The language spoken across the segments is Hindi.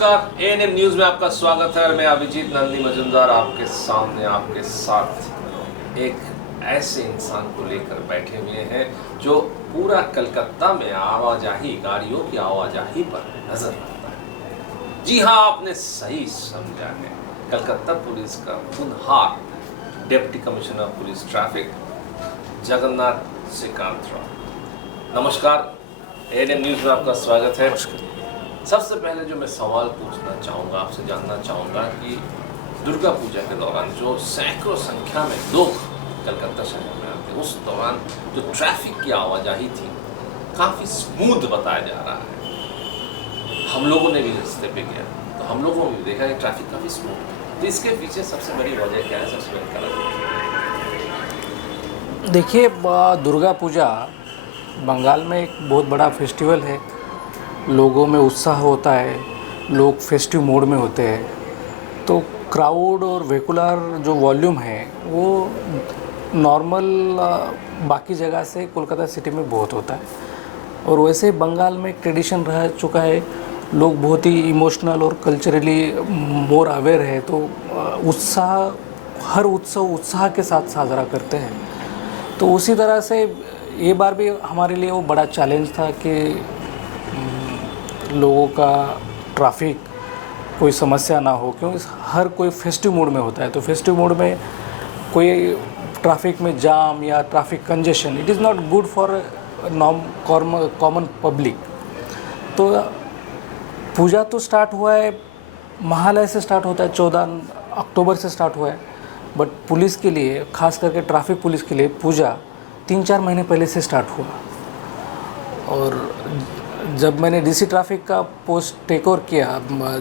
नमस्कार, एएनएम न्यूज में आपका स्वागत है। मैं अभिजीत नंदी मजुमदार आपके सामने आपके साथ एक ऐसे इंसान को लेकर बैठे हुए हैं जो पूरा कलकत्ता में आवाजाही, गाड़ियों की आवाजाही पर नजर रखता है। जी हाँ, आपने सही समझा है। कलकत्ता पुलिस का खुनहार deputy commissioner of police traffic Jagannath Srikanth Rao. नमस्कार, एएनएम न्यूज में आपका स्वागत है। सबसे पहले जो मैं सवाल पूछना चाहूँगा, आपसे जानना चाहूँगा कि दुर्गा पूजा के दौरान जो सैकड़ों संख्या में लोग कलकत्ता शहर में आते हैं, उस दौरान जो ट्रैफिक की आवाजाही थी काफ़ी स्मूथ बताया जा रहा है। हम लोगों ने भी रास्ते पे किया तो हम लोगों ने भी देखा कि ट्रैफिक काफ़ी स्मूथ। तो इसके पीछे सबसे बड़ी वजह क्या है, सबसे बड़ी कारण? देखिए, दुर्गा पूजा बंगाल में एक बहुत बड़ा फेस्टिवल है। लोगों में उत्साह होता है, लोग फेस्टिव मोड में होते हैं। तो क्राउड और वेहिकुलर जो वॉल्यूम है वो नॉर्मल बाकी जगह से कोलकाता सिटी में बहुत होता है। और वैसे बंगाल में एक ट्रेडिशन रह चुका है, लोग बहुत ही इमोशनल और कल्चरली मोर अवेयर है। तो हर उत्सव उत्साह के साथ साजरा करते हैं। तो उसी तरह से ये बार भी हमारे लिए वो बड़ा चैलेंज था कि लोगों का ट्रैफिक कोई समस्या ना हो, क्योंकि हर कोई फेस्टिव मोड में होता है। तो फेस्टिव मोड में कोई ट्रैफिक में जाम या traffic congestion, it is not good for common public. तो पूजा तो स्टार्ट हुआ है, महालय से स्टार्ट होता है, 14 अक्टूबर से स्टार्ट हुआ है। बट पुलिस के लिए, खास करके ट्रैफिक पुलिस के लिए, पूजा 3-4 महीने पहले से स्टार्ट हुआ। और जब मैंने डीसी ट्रैफिक का पोस्ट टेक ओवर किया,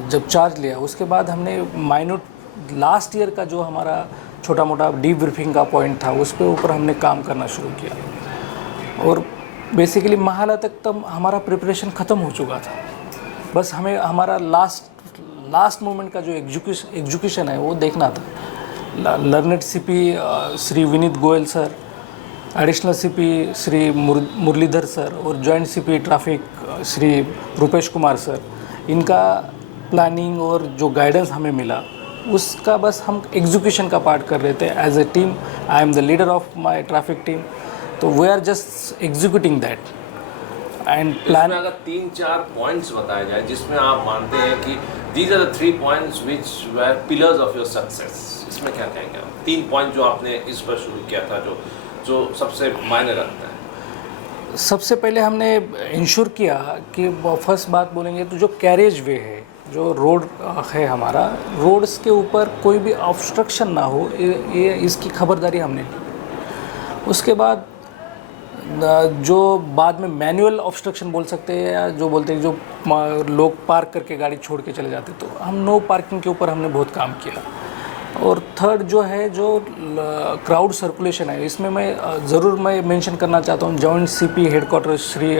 जब चार्ज लिया, उसके बाद हमने माइन्यूट लास्ट ईयर का जो हमारा छोटा मोटा डीप ब्रीफिंग का पॉइंट था, उस पे ऊपर हमने काम करना शुरू किया। और बेसिकली महालय तक तब हमारा प्रिपरेशन ख़त्म हो चुका था। बस हमें हमारा लास्ट मोमेंट का जो एग्जीक्यूशन है वो देखना था। Learned CP Shri Vineet Goyal sir, additional CP Shri Muralidhar sir और joint CP traffic Shri Rupesh Kumar sir, इनका प्लानिंग और जो गाइडेंस हमें मिला उसका बस हम एग्जीक्यूशन का पार्ट कर रहे थे। As a team, I am the leader of my traffic team. तो we are just executing that and plan. अगर 3-4 पॉइंट्स बताए जाए जिसमें आप मानते हैं कि these are the 3 points which were pillars of your success, इसमें क्या कहेंगे आप? 3 पॉइंट जो आपने इस पर शुरू किया था, जो सबसे मायने रखता है। सबसे पहले हमने इंश्योर किया कि फर्स्ट बात बोलेंगे तो जो कैरेज वे है, जो रोड है हमारा, रोड्स के ऊपर कोई भी ऑब्स्ट्रक्शन ना हो, ये इसकी खबरदारी हमने ली। उसके बाद जो बाद में मैनुअल ऑब्स्ट्रक्शन बोल सकते हैं, या जो बोलते हैं जो लोग पार्क करके गाड़ी छोड़ के चले जाते, तो हम नो पार्किंग के ऊपर हमने बहुत काम किया। और थर्ड जो है, जो क्राउड सर्कुलेशन है, इसमें मैं मेंशन करना चाहता हूँ joint CP headquarter Shri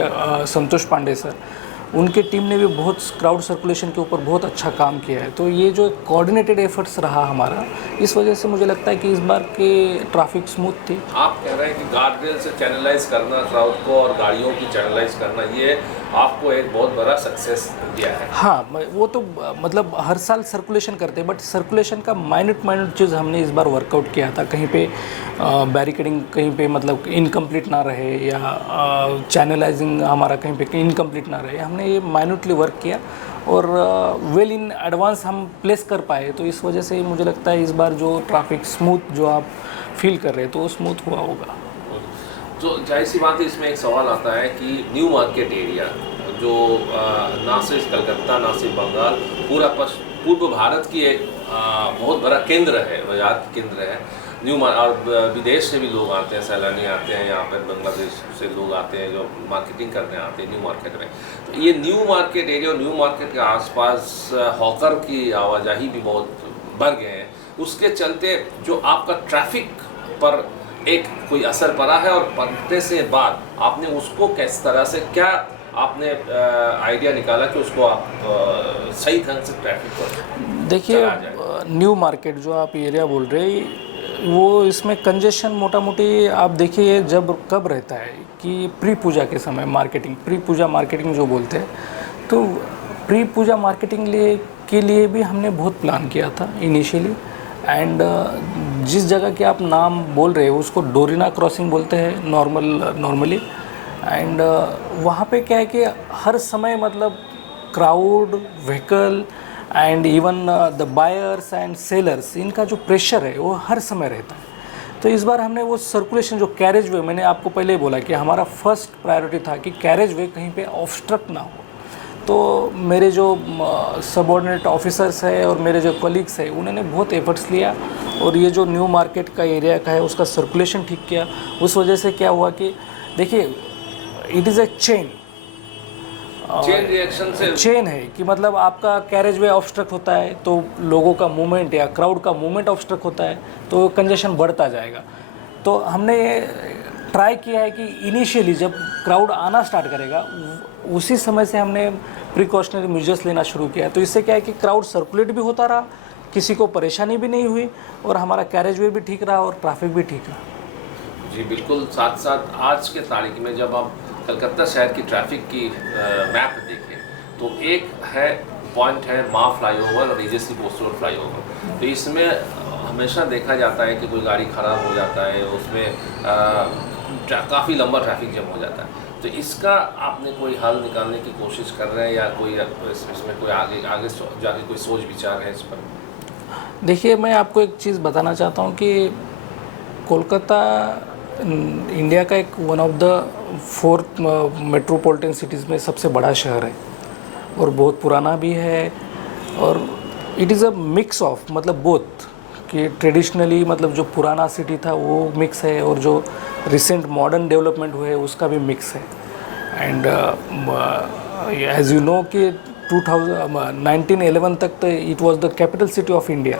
Santosh Pandey sir, उनके टीम ने भी बहुत क्राउड सर्कुलेशन के ऊपर बहुत अच्छा काम किया है। तो ये जो कोऑर्डिनेटेड एफर्ट्स रहा हमारा, इस वजह से मुझे लगता है कि इस बार के ट्रैफिक स्मूथ थी। आप कह रहे हैं कि गार्ड रेल से चैनलाइज करना क्राउड को और गाड़ियों की चैनलाइज करना, ये आपको एक बहुत बड़ा सक्सेस दिया है। हाँ, वो तो मतलब हर साल सर्कुलेशन करते हैं, बट सर्कुलेशन का माइन्यूट चीज़ हमने इस बार वर्कआउट किया था। कहीं पे बैरिकेडिंग कहीं पे मतलब इनकम्प्लीट ना रहे, या चैनलाइजिंग हमारा कहीं पे इनकम्प्लीट ना रहे, हमने ये माइन्यूटली वर्क किया और वेल इन एडवांस हम प्लेस कर पाए। तो इस वजह से मुझे लगता है इस बार जो ट्रैफिक स्मूथ जो आप फील कर रहे हैं, तो वो स्मूथ हुआ होगा। तो जाहिर सी बात है, इसमें एक सवाल आता है कि न्यू मार्केट एरिया जो ना सिर्फ कलकत्ता, ना सिर्फ बंगाल, पूरा पूर्व भारत की एक बहुत बड़ा केंद्र है, बाजार केंद्र है। और विदेश से भी लोग आते हैं, सैलानी आते हैं यहाँ पर, बांग्लादेश से लोग आते हैं जो मार्केटिंग करने आते हैं न्यू मार्केट में। तो ये न्यू मार्केट एरिया और न्यू मार्केट के आसपास हॉकर की आवाजाही भी बहुत बढ़ गए हैं। उसके चलते जो आपका ट्रैफिक पर एक कोई असर पड़ा है, और पड़ने से बाद आपने उसको किस तरह से, क्या आपने आइडिया निकाला कि उसको आप सही ढंग से ट्रैफिक को? देखिए, न्यू मार्केट जो आप एरिया बोल रहे हैं, वो इसमें कंजेशन मोटा मोटी आप देखिए जब कब रहता है कि प्री पूजा के समय, प्री पूजा मार्केटिंग जो बोलते हैं, तो प्री पूजा मार्केटिंग के लिए भी हमने बहुत प्लान किया था इनिशियली। एंड जिस जगह के आप नाम बोल रहे हो उसको डोरिना क्रॉसिंग बोलते हैं नॉर्मली। एंड वहाँ पे क्या है कि हर समय मतलब crowd, vehicle and even the buyers and sellers, इनका जो प्रेशर है वो हर समय रहता है। तो इस बार हमने वो सर्कुलेशन जो कैरेज वे, मैंने आपको पहले ही बोला कि हमारा फर्स्ट प्रायोरिटी था कि कैरेज वे कहीं पे ऑब्स्ट्रक्ट ना हो। तो मेरे जो सबऑर्डिनेट ऑफिसर्स है और मेरे जो कलीग्स है उन्होंने बहुत एफर्ट्स लिया और ये जो न्यू मार्केट का एरिया का है उसका सर्कुलेशन ठीक किया। उस वजह से क्या हुआ कि देखिए it is a chain reaction से चेन है कि मतलब आपका कैरेज वे ऑब्स्ट्रक्ट होता है तो लोगों का मूवमेंट या क्राउड का मूवमेंट ऑब्स्ट्रक्ट होता है तो कंजेशन बढ़ता जाएगा। तो हमने ट्राई किया है कि इनिशियली जब क्राउड आना स्टार्ट करेगा उसी समय से हमने प्रिकॉशनरी मेजर्स लेना शुरू किया। तो इससे क्या है कि क्राउड सर्कुलेट भी होता रहा, किसी को परेशानी भी नहीं हुई और हमारा कैरेज वे भी ठीक रहा और ट्रैफिक भी ठीक रहा। जी बिल्कुल। साथ साथ आज के तारीख में जब आप कलकत्ता शहर की ट्रैफिक की मैप देखें तो एक है पॉइंट है माँ फ्लाईओवर और एजेसी पोस्ट रोड फ्लाईओवर। तो इसमें हमेशा देखा जाता है कि कोई गाड़ी खराब हो जाता है, उसमें काफ़ी लंबा ट्रैफिक जम हो जाता है। तो इसका आपने कोई हल निकालने की कोशिश कर रहे हैं या कोई इसमें कोई आगे जाके कोई सोच विचार है इस पर? देखिए मैं आपको एक चीज़ बताना चाहता हूँ कि कोलकाता इंडिया का एक one of the 4 metropolitan cities में सबसे बड़ा शहर है और बहुत पुराना भी है। और it is a mix of मतलब बोथ कि ट्रेडिशनली मतलब जो पुराना सिटी था वो मिक्स है और जो रिसेंट मॉडर्न डेवलपमेंट हुए उसका भी मिक्स है। एंड एज यू नो कि 1911 तक तो it was the capital city of India.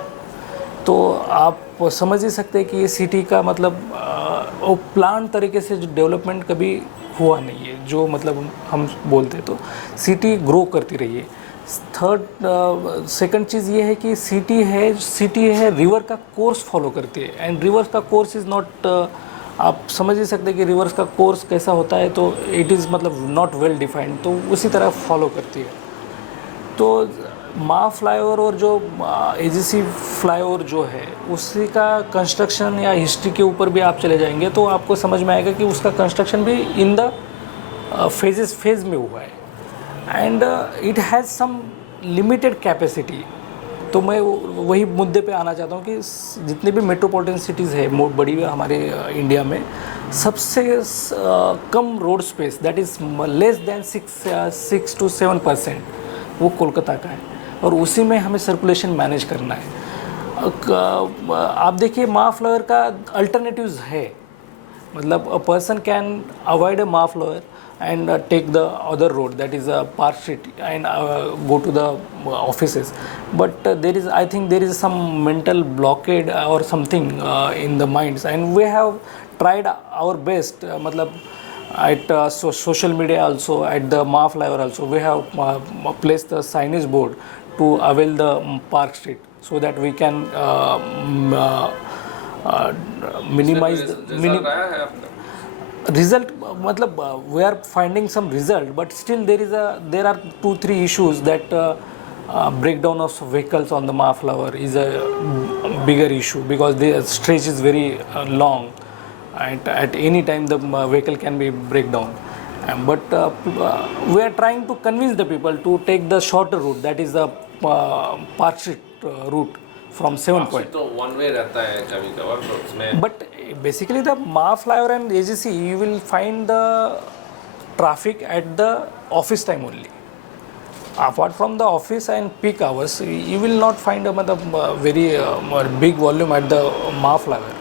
तो आप समझ ही सकते हैं कि ये सिटी का मतलब वो प्लान तरीके से जो डेवलपमेंट कभी हुआ नहीं है, जो मतलब हम बोलते तो सिटी ग्रो करती रही है। सेकंड चीज़ ये है कि सिटी है रिवर का कोर्स फॉलो करती है। एंड रिवर का कोर्स इज़ नॉट, आप समझ ही सकते हैं कि रिवर्स का कोर्स कैसा होता है, तो इट इज़ मतलब नॉट वेल डिफाइंड, तो उसी तरह फॉलो करती है। तो माँ फ्लाईओवर और जो एजीसी फ्लाईओवर जो है उसी का कंस्ट्रक्शन या हिस्ट्री के ऊपर भी आप चले जाएंगे तो आपको समझ में आएगा कि उसका कंस्ट्रक्शन भी इन द फेज में हुआ है। And it has some limited capacity. तो मैं वही मुद्दे पे आना चाहता हूँ कि जितने भी मेट्रोपॉलिटन सिटीज़ है बड़ी हमारे इंडिया में, सबसे cum road space that is less than 6 to 7% वो कोलकाता का है और उसी में हमें सर्कुलेशन मैनेज करना है। आप देखिए माँ फ्लाईओवर का अल्टरनेटिव्स है, मतलब अ पर्सन कैन अवॉइड अ माँ flyover and take the other road, that is Park Street, and go to the offices. But I think there is some mental blockade or something in the minds, and we have tried our best matlab at social media also, at the Maa flyover also we have placed the signage board to avail the Park Street so that we can minimize result मतलब we are finding some result, but still there are 2-3 issues that breakdown of vehicles on the Maa flyover is a bigger issue because the stretch is very long and at any time the vehicle can be break down. But we are trying to convince the people to take the shorter route, that is the Park Street route from 7 point. तो वन वे रहता है कभी कभार तो उसमें, but basically the Maa flyover and AGC you will find the traffic at the office time only. Apart from the office and peak hours you will not find a very big volume at the Maa flyover.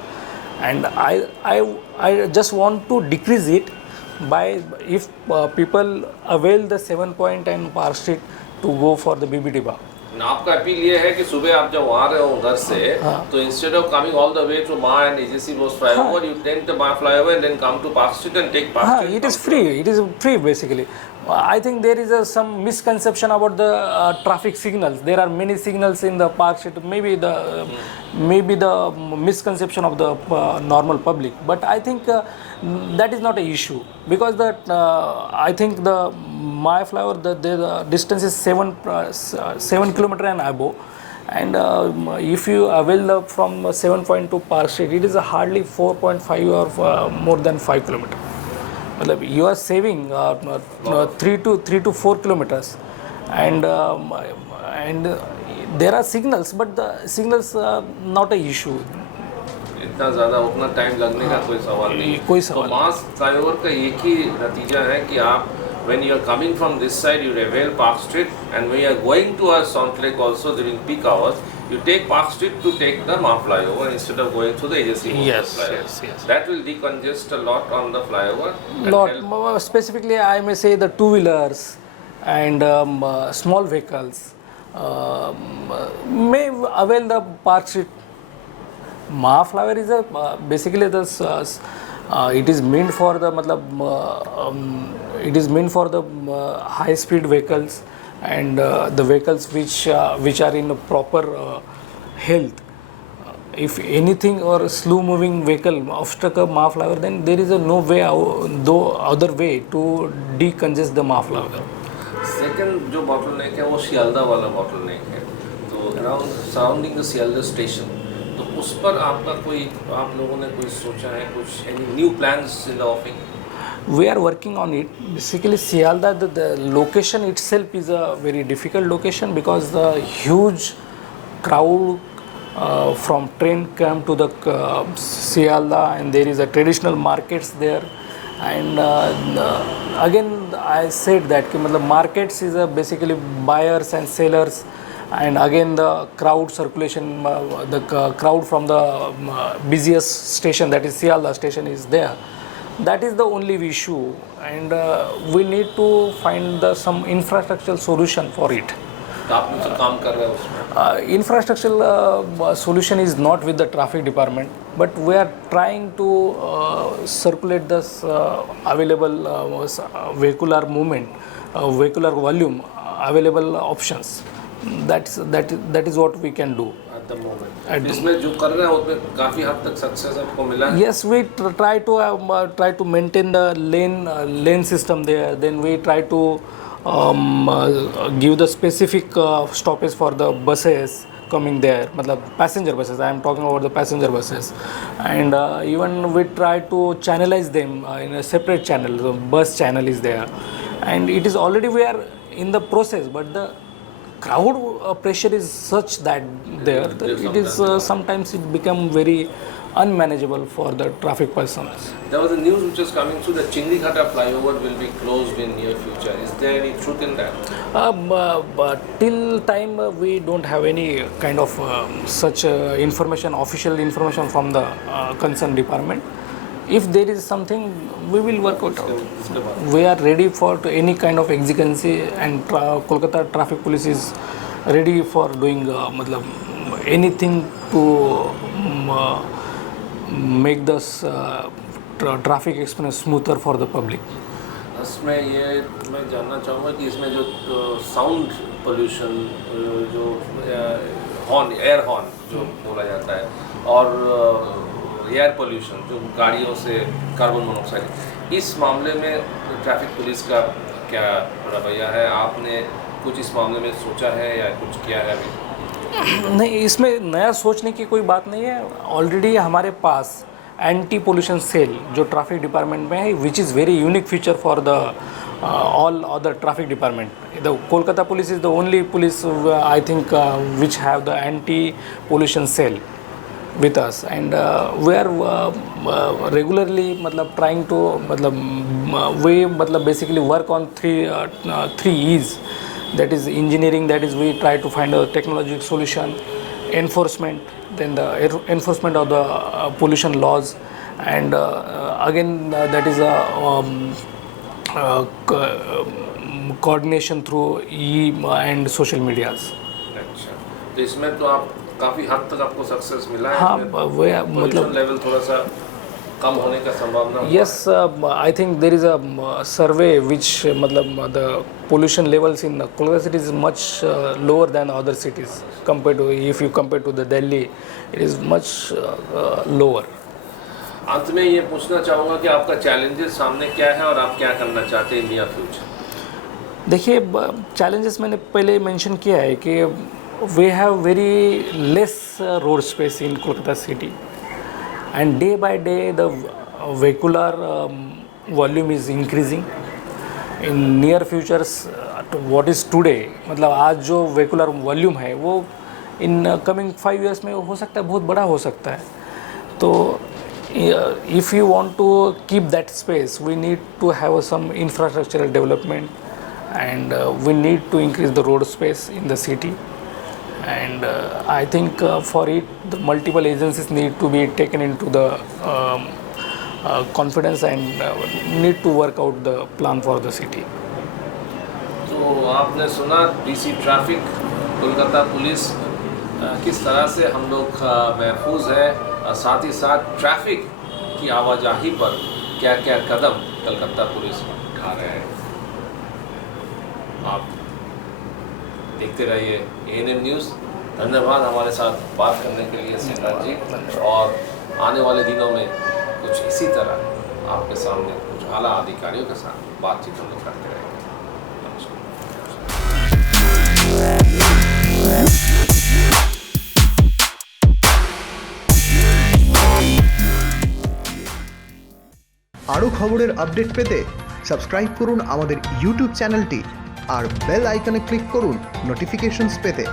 And I just want to decrease it by if people avail the 7 point and Park Street to go for the BBT bar. आपका अपील ये है कि सुबह आप जब वहाँ रहे हो घर से, तो instead of coming all the way to Maa and AGC Bose flyover, you take the Maa flyover and then come to Park Street and take Park Street. It is free basically. I think there is some misconception about the traffic signals. There are many signals in the Park Street. Maybe the misconception of the normal public. But I think that is not an issue because I think the my flyover, the distance is 7 kilometer and above, and if you avail the from 7.2 Park Street, it is hardly 4.5 or more than 5 kilometer. मतलब you are saving 3 to 4 kilometers, and there are signals, but the signals not a issue. इतना ज़्यादा उतना टाइम लगने का कोई सवाल नहीं है। कोई तो सवाल मास फ्लाईओवर का एक ही नतीजा है कि आप when you are coming from this side you avail Park Street, and when you are going to Sound Lake also during peak hours you take Park Street to take the Ma flyover instead of going through the AJC Yes, flyover. yes. That will decongest a lot on the flyover. and Lot help- more specifically, I may say the two-wheelers and small vehicles may avail the Park Street. Mahaflower is a basically the it is meant for the it is meant for the high speed vehicles and the vehicles which are in a proper health. If anything or slow moving vehicle obstruct a Mahaflower, then there is a no way though other way to decongest the Mahaflower. Second जो बॉटलनेक है वो सियालदा वाला बॉटलनेक है, तो around surrounding the Sealdah station, तो उस पर आपका कोई आप लोगों ने कोई सोचा है कुछ any new plans in the ऑफिंग? We are working on it. Basically, Sialda, the location itself is a very difficult location because the huge crowd from train come to the Sialda, and there is a traditional markets there. And again, I said that कि मतलब markets is basically buyers and sellers, and again the crowd circulation, the crowd from the busiest station, that is Sialda station, is there. That is the only issue, and we need to find some infrastructural solution for it. तो आप लोग काम कर रहे हो उसमें? Infrastructural solution is not with the traffic department, but we are trying to circulate this available vehicular movement, vehicular volume, available options. That is what we can do. At the moment. At the इसमें जो कर रहे हैं उसमें काफ़ी हद तक सक्सेस आपको मिला है? Yes, we try to maintain the lane system there. Then we try to give the specific stoppage for the buses coming there, मतलब passenger buses. I am talking about the passenger buses, and even we try to channelize them in a separate channel. The bus channel is there, and it is already we are in the process, but the crowd pressure is such that there that it is sometimes it become very unmanageable for the traffic persons. There was a news which was coming through that Chindighata flyover will be closed in near future. Is there any truth in that? But till time we don't have any kind of such information, official information from the concerned department. If there is something, we will work out. इसके बाद We are ready for to any kind of exigency, and Kolkata traffic police is ready for doing मतलब anything to make this traffic experience smoother for the public. इसमें ये मैं जानना चाहूँगा कि इसमें जो साउंड पोल्यूशन जो हॉर्न, एयर हॉर्न जो बोला जाता है, और एयर पोल्यूशन जो गाड़ियों से कार्बन मोनोऑक्साइड, इस मामले में ट्रैफिक पुलिस का क्या रवैया है? आपने कुछ इस मामले में सोचा है या कुछ किया है अभी? नहीं, इसमें नया सोचने की कोई बात नहीं है. ऑलरेडी हमारे पास एंटी पोल्यूशन सेल जो ट्रैफिक डिपार्टमेंट में है, which is very unique feature for the all other traffic department. The Kolkata police is the only police I think which have the anti-pollution cell with us, and we are regularly मतलब trying to मतलब we मतलब basically work on three E's. That is engineering, that is we try to find a technological solution, enforcement, then the enforcement of the pollution laws, and again that is a coordination through E and social medias. अच्छा, तो इसमें तो आप काफ़ी हद तक आपको सक्सेस मिला है? हाँ, वो मतलब लेवल थोड़ा सा कम होने का संभावना? Yes, I think there is a survey which मतलब the pollution levels in Kolkata city is much lower than other cities compared to, if you compare to the Delhi, it is much lower. अंत में ये पूछना चाहूँगा कि आपका चैलेंजेस सामने क्या है और आप क्या करना चाहते हैं इन नियर फ्यूचर? देखिए चैलेंजेस मैंने पहले मेंशन किया है कि we have very less road space in Kolkata city and day by day the vehicular volume is increasing in near futures what is today, मतलब आज जो वेहिकुलर वॉल्यूम है वो इन कमिंग 5 years में हो सकता है बहुत बड़ा हो सकता है. तो if you want to keep that space we need to have some infrastructural development and we need to increase the road space in the city, and I think for it the multiple agencies need to be taken into the confidence and need to work out the plan for the city. तो आपने सुना डीसी ट्रैफिक कोलकाता पुलिस किस तरह से हम लोग महफूज है, और साथ ही साथ ट्रैफिक की आवाजाही पर क्या क्या कदम कलकत्ता पुलिस उठा रहे हैं. आप देखते रहिए ANM न्यूज़. धन्यवाद हमारे साथ बात करने के लिए सिमरन जी, और आने वाले दिनों में कुछ इसी तरह आपके सामने कुछ आला अधिकारियों के साथ बातचीत हम लोग करते रहेंगे. আরও খবরের আপডেট পেতে সাবস্ক্রাইব করুন আমাদের ইউটিউব চ্যানেলটি আর বেল আইকনে ক্লিক করুন নোটিফিকেশনস পেতে.